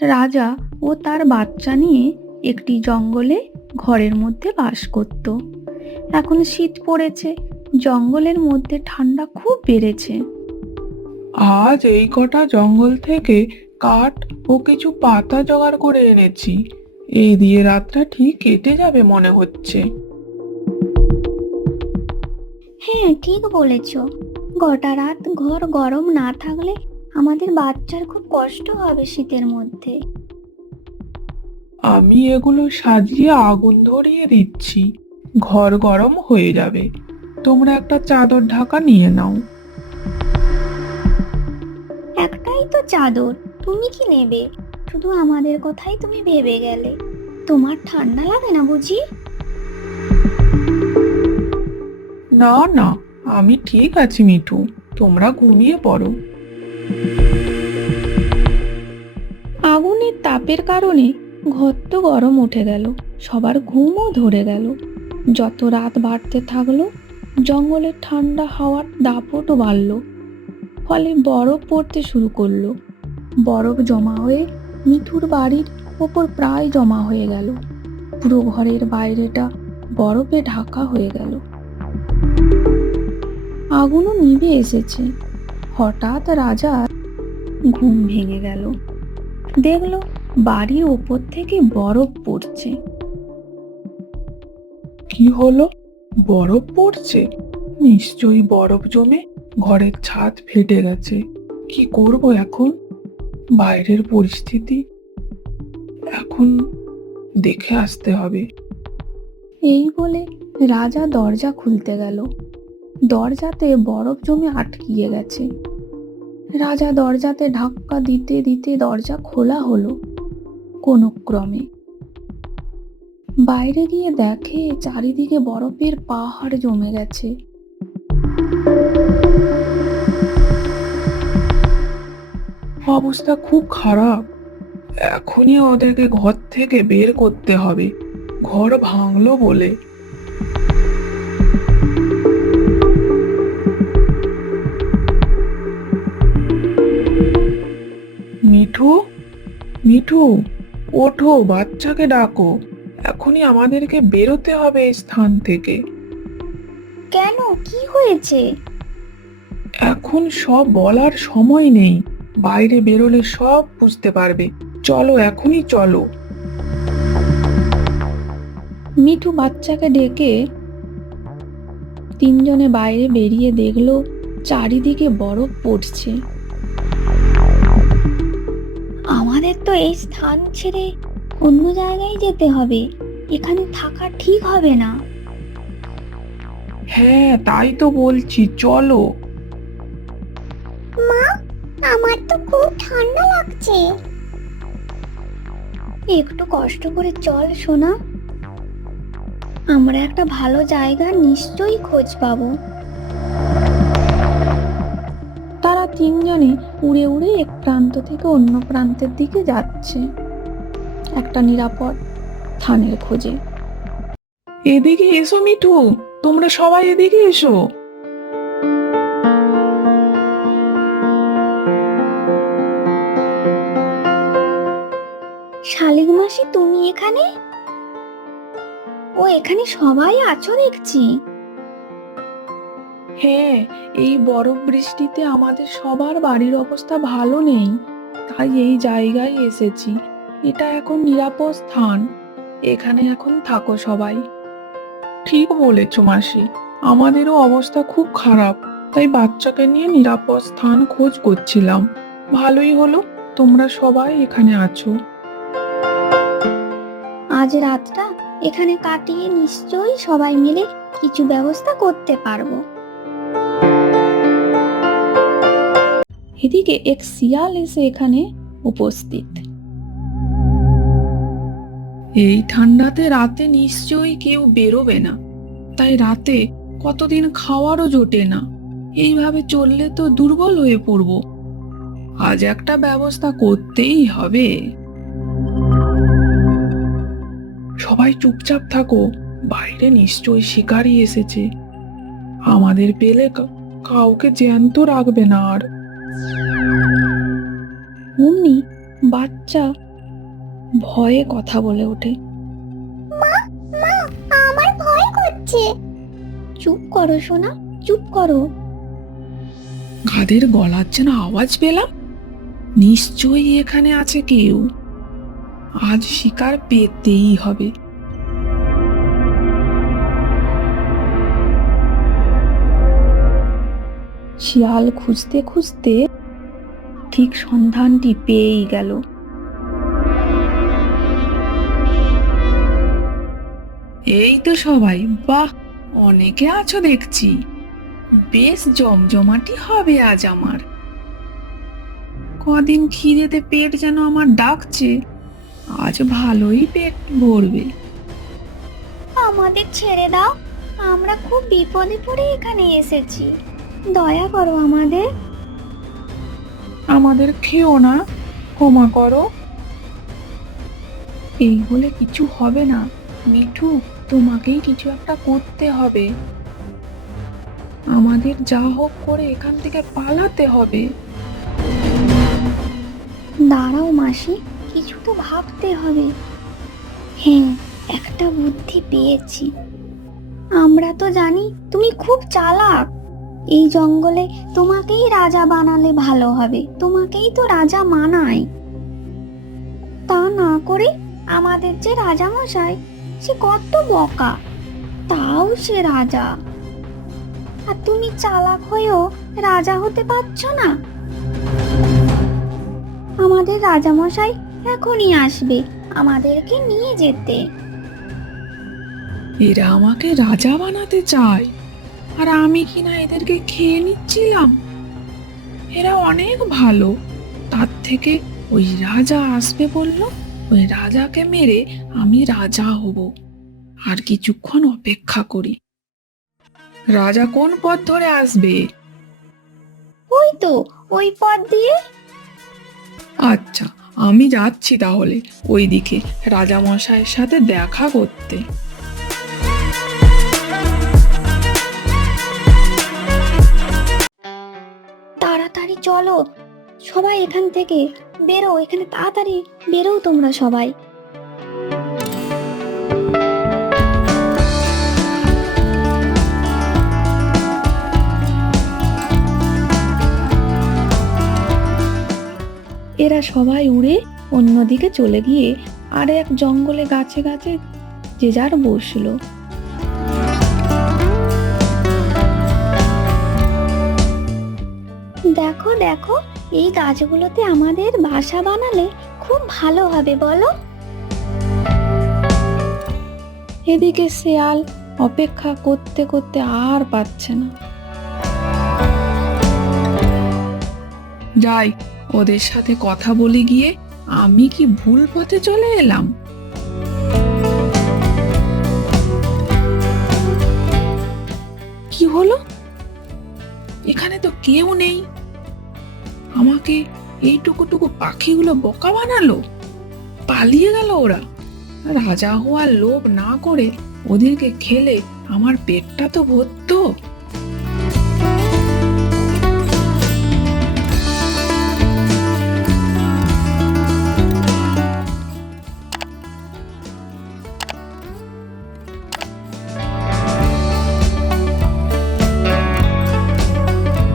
রাজা ও তার বাচ্চা নিয়ে একটি জঙ্গলে ঘরের মধ্যে বাস করত। এখন শীত পড়েছে, জঙ্গলের মধ্যে ঠান্ডা খুব বেড়েছে। আজ এই কটা জঙ্গল থেকে কাঠ ও কিছু পাতা জোগাড় করে এনেছি। এই দিয়ে রাতটা ঠিক কেটে যাবে মনে হচ্ছে। হ্যাঁ, ঠিক বলেছ। গোটা রাত ঘর গরম না থাকলে আমাদের বাচ্চার খুব কষ্ট হবে শীতের মধ্যে। আমি এগুলো সাজিয়ে আগুন ধরিয়ে দিচ্ছি, ঘর গরম হয়ে যাবে। তোমরা একটা চাদর ঢাকা নিয়ে নাও। একটাই তো চাদর, তুমি কি নেবে? শুধু আমাদের কথাই তুমি ভেবে গেলে। তোমার ঠান্ডা লাগে না বুঝি? না না, আমি ঠিক আছি মিঠু, তোমরা ঘুমিয়ে পড়ো। আগুনের তাপের কারণে ঘর তো গরম উঠে গেল, সবার ঘুমও ধরে গেল। যত রাত বাড়তে থাকলো, জঙ্গলের ঠান্ডা হাওয়ার দাপটও বাড়ল। ফলে বরফ পড়তে শুরু করলো। বরফ জমা হয়ে মিঠুর বাড়ির ওপর প্রায় জমা হয়ে গেল। পুরো ঘরের বাইরেটা বরফে ঢাকা হয়ে গেল। আগুনও নিভে এসেছে। হঠাৎ রাজার ঘুম ভেঙে গেল। দেখলো বাড়ির ওপর থেকে বরফ পড়ছে। কি হলো? বরফ পড়ছে? নিশ্চয়ই বরফ জমে ঘরের ছাদ ফেটে গেছে। কি করব এখন? বাইরের পরিস্থিতি এখন দেখে আসতে হবে। এই বলে রাজা দরজা খুলতে গেল। দরজাতে বরফ জমে আটকিয়ে গেছে। রাজা দরজাতে ধাক্কা দিতে দিতে দরজা খোলা হলো কোনো ক্রমে। বাইরে গিয়ে দেখে চারিদিকে বরফের পাহাড় জমে গেছে। অবস্থা খুব খারাপ। এখনই ওদেরকে ঘর থেকে বের করতে হবে, ঘর ভাঙলো বলে। মিঠু, মিঠু, ওঠো, বাচ্চাকে ডাকো। এখনই আমাদেরকে বেরোতে হবে এই স্থান থেকে। কেন, কি হয়েছে? এখন সব বলার সময় নেই, বাইরে বেরোলে সব বুঝতে পারবে। চলো, এখনই চলো। মিঠু বাচ্চাকে ডেকে তিনজনে বাইরে বেরিয়ে দেখলো চারিদিকে বরফ পড়ছে। আমাদের তো এই স্থান ছেড়ে অন্য জায়গায় যেতে হবে। এখানে থাকা ঠিক হবে না। হ্যাঁ, তাই তো বলছি, চলো। মা, আমার তো খুব ঠান্ডা লাগছে। একটু কষ্ট করে চল সোনা, আমরা একটা ভালো জায়গা নিশ্চয়ই খোঁজ পাবো। তারা তিনজনে উড়ে উড়ে এক প্রান্ত থেকে অন্য প্রান্তের দিকে যাচ্ছে, একটা নিরাপদ স্থানের খোঁজে। এদিকে এসো মিঠু, তোমরা সবাই এদিকে এসো। শালিক মাসি, তুমি এখানে? ও, এখানে সবাই আছো দেখছি। হ্যাঁ, এই বরফ বৃষ্টিতে আমাদের সবার বাড়ির অবস্থা ভালো নেই, তাই এই জায়গায় এসেছি। এটা এখন নিরাপদ স্থান, এখানে এখন থাকো সবাই। ঠিক বলেছ মাসি, আমাদেরও অবস্থা খুব খারাপ, তাই বাচ্চাকে নিয়ে নিরাপদ স্থান খোঁজ করছিলাম। ভালোই হলো তোমরা সবাই এখানে আছো। আজ রাতটা এখানে কাটিয়ে নিশ্চয়ই সবাই মিলে কিছু ব্যবস্থা করতে পারবো। এদিকে এক শিয়াল এসে এখানে উপস্থিত। এই ঠান্ডাতে রাতে নিশ্চয়ই কেউ বেরোবে না, তাই রাতে কতদিন খাওয়ারও জোটে না। এইভাবে চললে তো দুর্বল হয়ে পড়ব। আজ একটা ব্যবস্থা করতেই হবে। সবাই চুপচাপ থাকো, বাইরে নিশ্চয়ই শিকারী এসেছে। আমাদের পেলে কাউকে জ্যান্ত রাখবে না আর। অমনি বাচ্চা ভয়ে কথা বলে ওঠে। মা, আমার ভয় করছে। চুপ করো সোনা, চুপ করো। কাদের গলার যেন আওয়াজ পেলাম, নিশ্চয়ই এখানে আছে কেউ। আজ শিকার পেতেই হবে। শিয়াল খুঁজতে খুঁজতে ঠিক সন্ধানটি পেয়েই গেল। এই তো সবাই, বাহ, অনেকে আছো দেখছি। বেশ জমজমাটি হবে আজ আমার। কদিন খিদেতে পেট যেন আমার ডাকছে, আজ ভালোই পেট ভরবে। আমাদের ছেড়ে দাও, আমরা খুব বিপদে পড়ে এখানে এসেছি। দয়া করো আমাদের। আমাদের খেও না, ক্ষমা করো। এই বলে কিছু হবে না মিঠু, তোমাকেই কিছু একটা করতে হবে। আমাদের যা হোক করে এখান থেকে পালাতে হবে। দাঁড়াও মাসি, কিছু তো ভাবতে হবে। হ্যাঁ, একটা বুদ্ধি পেয়েছি। আমরা তো জানি তুমি খুব চালাক। এই জঙ্গলে তোমাকেই রাজা বানালে ভালো হবে, তোমাকেই তো রাজা মানায়। তা না করে আমাদের যে রাজা মশাই, সে কত বকা, তাও সে রাজা। আর তুমি চালাক হয়েও রাজা হতে পারছো না। আমাদের রাজামশাই এখনই আসবে আমাদেরকে নিয়ে যেতে। এরা আমাকে রাজা বানাতে চায়, আর আমি কিনা এদেরকে খেয়ে নিচ্ছিলাম। এরা অনেক ভালো। তার থেকে ওই রাজা আসবে বলল, ওই রাজাকে মেরে আমি রাজা হব। আর কিছুক্ষণ অপেক্ষা করি। রাজা কোন পথ ধরে আসবে? ওই তো, ওই পথ দিয়ে। আচ্ছা, আমি যাচ্ছি তাহলে ওইদিকে রাজা মশাইয়ের সাথে দেখা করতে। তাড়াতাড়ি চলো সবাই, এখান থেকে বেরো, এখানে তাড়াতাড়ি বেরো তোমরা সবাই। এরা সবাই উড়ে অন্যদিকে চলে গিয়ে আর এক জঙ্গলে গাছে গাছে যে যার বসলো। দেখো দেখো, এই গাছগুলোতে আমাদের বাসা বানালে খুব ভালো হবে, বলো? এদিকে শেয়াল অপেক্ষা করতে করতে আর পাচ্ছে না। যাই, ওদের সাথে কথা বলে গিয়ে আমি কি ভুল পথে চলে এলাম? কি হলো? এখানে তো কেউ নেই। আমাকে এইটুকুটুকু পাখিগুলো বোকা বানালো, পালিয়ে গেল ওরা। রাজা হওয়ার লোভ না করে ওদেরকে খেলে আমার পেটটা তো ভরতো।